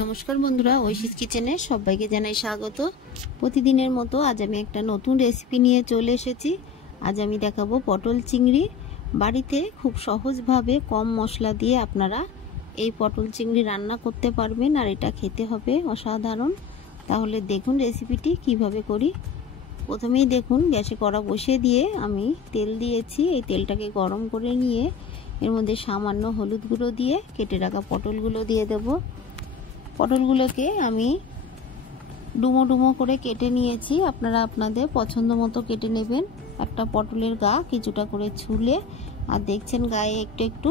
নমস্কার বন্ধুরা, ঐশীস কিচেনে সবাইকে জানাই স্বাগত। প্রতিদিনের মতো আজ আমি একটা নতুন রেসিপি নিয়ে চলে এসেছি। আজ আমি দেখাবো পটল চিংড়ি। বাড়িতে খুব সহজভাবে কম মশলা দিয়ে আপনারা এই পটল চিংড়ি রান্না করতে পারবেন, আর এটা খেতে হবে অসাধারণ। তাহলে দেখুন রেসিপিটি কিভাবে করি। প্রথমেই দেখুন গ্যাসে কড়া বসিয়ে দিয়ে আমি তেল দিয়েছি। এই তেলটাকে গরম করে নিয়ে এর মধ্যে সামান্য হলুদ গুঁড়ো দিয়ে কেটে রাখা পটলগুলো দিয়ে দেবো। পটলগুলোকে আমি ডুমো ডুমো করে কেটে নিয়েছি, আপনারা আপনাদের পছন্দ মতো কেটে নেবেন। একটা পটলের গা কিছুটা করে ছুলে, আর দেখছেন গায়ে একটু একটু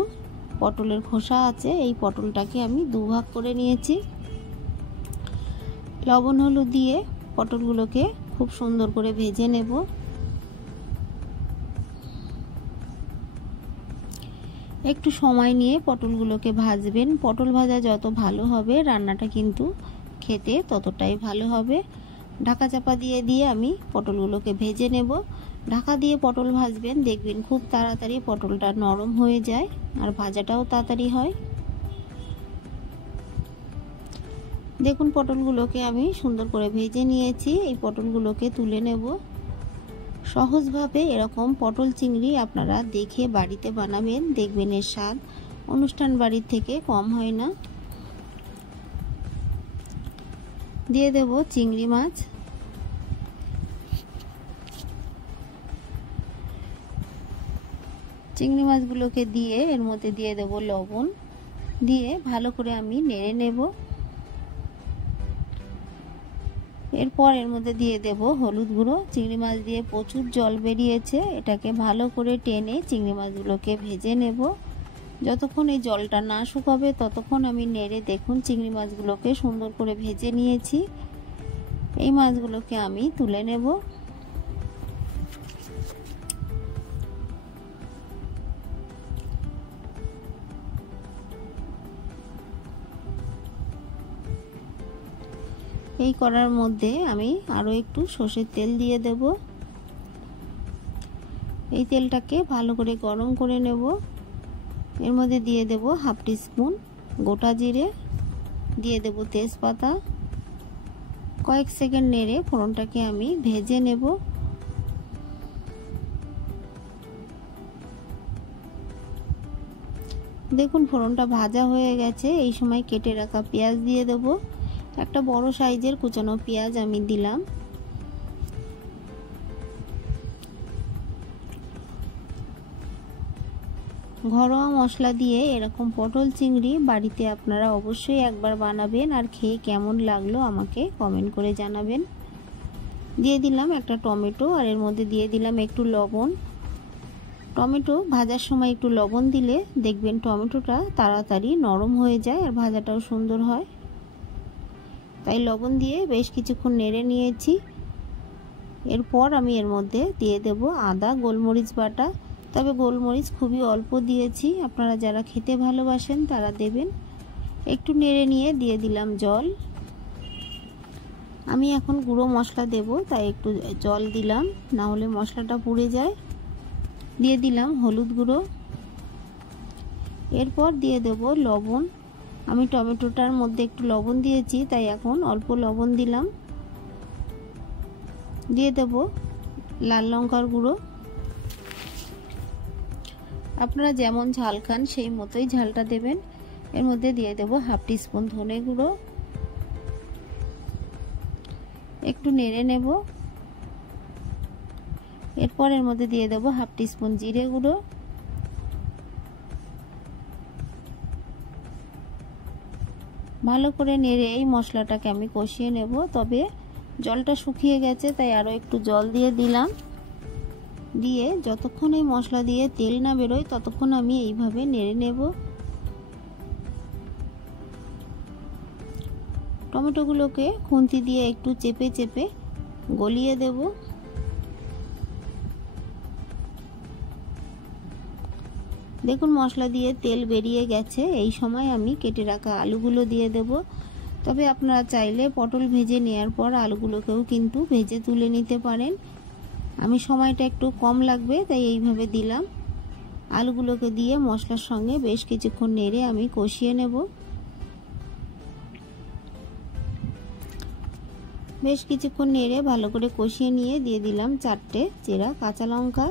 পটলের খোসা আছে, এই পটলটাকে আমি দুভাগ করে নিয়েছি। লবণ হলুদ দিয়ে পটলগুলোকে খুব সুন্দর করে ভেজে নেব। একটু সময় নিয়ে পটলগুলোকে ভাজবেন। পটল ভাজা যত ভালো হবে রান্নাটা কিন্তু খেতে ততটাই ভালো হবে। ঢাকা চাপা দিয়ে দিয়ে আমি পটলগুলোকে ভেজে নেব। ঢাকা দিয়ে পটল ভাজবেন, দেখবেন খুব তাড়াতাড়ি পটলটা নরম হয়ে যায় আর ভাজাটাও তাড়াতাড়ি হয়। দেখুন পটলগুলোকে আমি সুন্দর করে ভেজে নিয়েছি। এই পটলগুলোকে তুলে নেব। সহজভাবে এরকম পটল চিংড়ি আপনারা দেখে বাড়িতে বানাবেন, দেখবেন এর স্বাদ অনুষ্ঠান বাড়ির থেকে কম হয় না। দিয়ে দেব চিংড়ি মাছ। চিংড়ি মাছগুলোকে দিয়ে এর মধ্যে দিয়ে দেব লবণ, দিয়ে ভালো করে আমি নেড়ে নেব। এরপর এর মধ্যে দিয়ে দেব হলুদ গুঁড়ো। চিংড়ি মাছ দিয়ে প্রচুর জল বেরিয়েছে, এটাকে ভালো করে টেনে চিংড়ি মাছগুলোকে ভেজে নেব। যতক্ষণ এই জলটা না শুকাবে ততক্ষণ আমি নেড়ে দেখুন চিংড়ি মাছগুলোকে সুন্দর করে ভেজে নিয়েছি। এই মাছগুলোকে আমি তুলে নেব। এই কড়ার মধ্যে আমি আরো একটু সর্ষের তেল দিয়ে দেব। এই তেলটাকে ভালো করে গরম করে নেব। এর মধ্যে দিয়ে দেব হাফ টিস্পুন গোটা জিরে, দিয়ে দেব তেজপাতা। কয়েক সেকেন্ড নেড়ে ফোড়নটাকে আমি ভেজে নেব। দেখুন ফোড়নটা ভাজা হয়ে গেছে। এই সময় কেটে রাখা পেঁয়াজ দিয়ে দেব। একটা বড় সাইজের কুচানো পেঁয়াজ আমি দিলাম। ঘরোয়া মশলা দিয়ে এরকম পটল চিংড়ি বাড়িতে আপনারা অবশ্যই একবার বানাবেন, আর খেয়ে কেমন লাগলো আমাকে কমেন্ট করে জানাবেন। দিয়ে দিলাম একটা টমেটো, আর এর মধ্যে দিয়ে দিলাম একটু লবণ। টমেটো ভাজার সময় একটু লবণ দিলে দেখবেন টমেটোটা তাড়াতাড়ি নরম হয়ে যায় আর ভাজাটাও সুন্দর হয়। তাই লবণ দিয়ে বেশ কিছুক্ষণ নেড়ে নিয়েছি। এরপর আমি এর মধ্যে দিয়ে দেব আদা গোলমরিচ বাটা, তবে গোলমরিচ খুবই অল্প দিয়েছি, আপনারা যারা খেতে ভালোবাসেন তারা দেবেন। একটু নেড়ে নিয়ে দিয়ে দিলাম জল। আমি এখন গুঁড়ো মশলা দেব, তাই একটু জল দিলাম, না হলে মশলাটা পুড়ে যায়। দিয়ে দিলাম হলুদ গুঁড়ো। এরপর দিয়ে দেব লবণ। আমি টমেটোটার মধ্যে একটু লবণ দিয়েছি, তাই এখন অল্প লবণ দিলাম। দিয়ে দেব লাল লঙ্কার গুঁড়ো। আপনারা যেমন ঝাল খান সেই মতোই ঝালটা দেবেন। এর মধ্যে দিয়ে দেব হাফ টিস্পুন ধনে গুঁড়ো। একটু নেড়ে নেব। এরপর এর মধ্যে দিয়ে দেব হাফ টিস্পুন জিরে গুঁড়ো। ভালো করে নেড়ে এই মশলাটাকে আমি কষিয়ে নেব। তবে জলটা শুকিয়ে গেছে, তাই আরো একটু জল দিয়ে দিলাম। দিয়ে যতক্ষণ এই মশলা দিয়ে তেল না বেরোয় ততক্ষণ আমি এইভাবে নেড়ে নেব। টমেটোগুলোকে খুন্তি দিয়ে একটু চেপে চেপে গলিয়ে দেব। দেখুন মশলা দিয়ে তেল বেরিয়ে গেছে। এই সময় আমি কেটে রাখা আলুগুলো দিয়ে দেব। তবে আপনারা চাইলে পটল ভেজে নেওয়ার পর আলুগুলোকেও কিন্তু ভেজে তুলে নিতে পারেন। আমি সময়টা একটু কম লাগবে তাই এইভাবে দিলাম। আলুগুলোকে দিয়ে মশলার সঙ্গে বেশ কিছুক্ষণ নেড়ে আমি কষিয়ে নেব। বেশ কিছুক্ষণ নেড়ে ভালো করে কষিয়ে নিয়ে দিয়ে দিলাম 4টে চেরা কাঁচা লঙ্কা।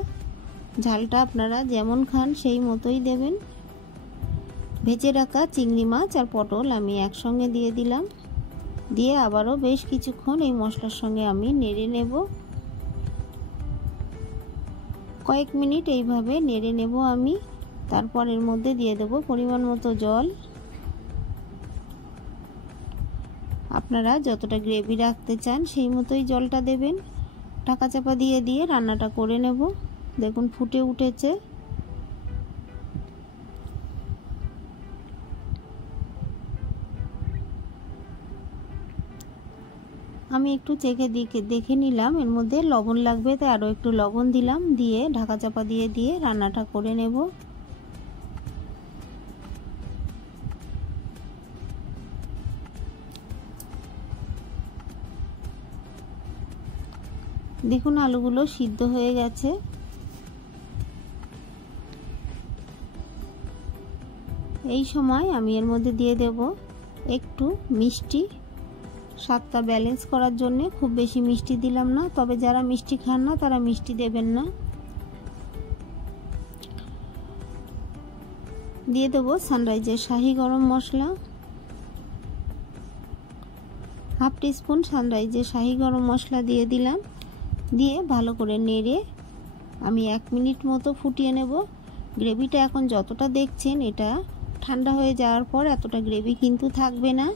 ঝালটা আপনারা যেমন খান সেই মতোই দেবেন। ভেজে রাখা চিংড়ি মাছ আর পটল আমি একসঙ্গে দিয়ে দিলাম। দিয়ে আবারও বেশ কিছুক্ষণ এই মশলার সঙ্গে আমি নেড়ে নেব। কয়েক মিনিট এইভাবে নেড়ে নেব আমি। তারপর এর মধ্যে দিয়ে দেব পরিমাণ মতো জল। আপনারা যতটা গ্রেভি রাখতে চান সেই মতোই জলটা দেবেন। ঢাকা চাপা দিয়ে দিয়ে রান্নাটা করে নেব। দেখুন ফুটে উঠেছে। আমি একটু চেখে দেখে নিলাম এর মধ্যে লবণ লাগবে, তাই আরও একটু লবণ দিলাম। দিয়ে ঢাকা চাপা দিয়ে দিয়ে রান্নাটা করে নেব। দেখুন আলুগুলো সিদ্ধ হয়ে গেছে। এই সময় আমি এর মধ্যে দিয়ে দেব একটু মিষ্টি। স্বাদটা ব্যালেন্স করার জন্য খুব বেশি মিষ্টি দিলাম না, তবে যারা মিষ্টি খান না তারা মিষ্টি দেবেন না। দিয়ে দেব সানরাইজের শাহি গরম মশলা, হাফ টিস্পুন সানরাইজের শাহি গরম মশলা দিয়ে দিলাম। দিয়ে ভালো করে নেড়ে আমি 1 মিনিট মতো ফুটিয়ে নেব। গ্রেভিটা এখন যতটা দেখছেন এটা ঠান্ডা হয়ে যাওয়ার পর এতটা গ্রেভি কিন্তু থাকবে না,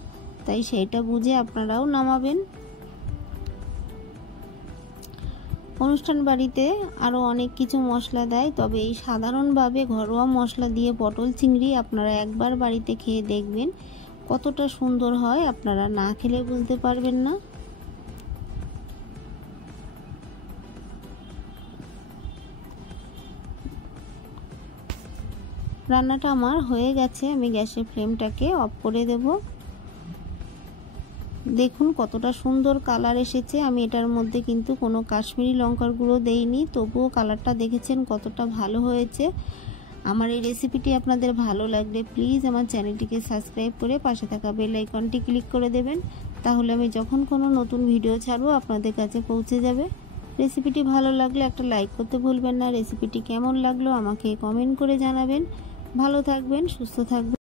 তাই সেইটা বুঝে আপনারাও নামাবেন। অনুষ্ঠান বাড়িতে আরও অনেক কিছু মশলা দেয়, তবে এই সাধারণভাবে ঘরোয়া মশলা দিয়ে পটল চিংড়ি আপনারা একবার বাড়িতে খেয়ে দেখবেন কতটা সুন্দর হয়, আপনারা না খেলে বুঝতে পারবেন না। রান্নাটা আমার হয়ে গেছে, আমি গ্যাসের ফ্লেমটাকে অফ করে দেব। দেখুন কতটা সুন্দর কালার এসেছে। আমি এটার মধ্যে কিন্তু কোনো কাশ্মীরি লঙ্কার গুঁড়ো দেইনি, তবুও কালারটা দেখেছেন কতটা ভালো হয়েছে। আমার এই রেসিপিটি আপনাদের ভালো লাগলে প্লিজ আমার চ্যানেলটিকে সাবস্ক্রাইব করে পাশে থাকা বেল আইকনটি ক্লিক করে দেবেন, তাহলে আমি যখন কোনো নতুন ভিডিও ছাড়বো আপনাদের কাছে পৌঁছে যাবে। রেসিপিটি ভালো লাগলে একটা লাইক করতে ভুলবেন না। রেসিপিটি কেমন লাগলো আমাকে কমেন্ট করে জানাবেন। ভালো থাকবেন, সুস্থ থাকবেন।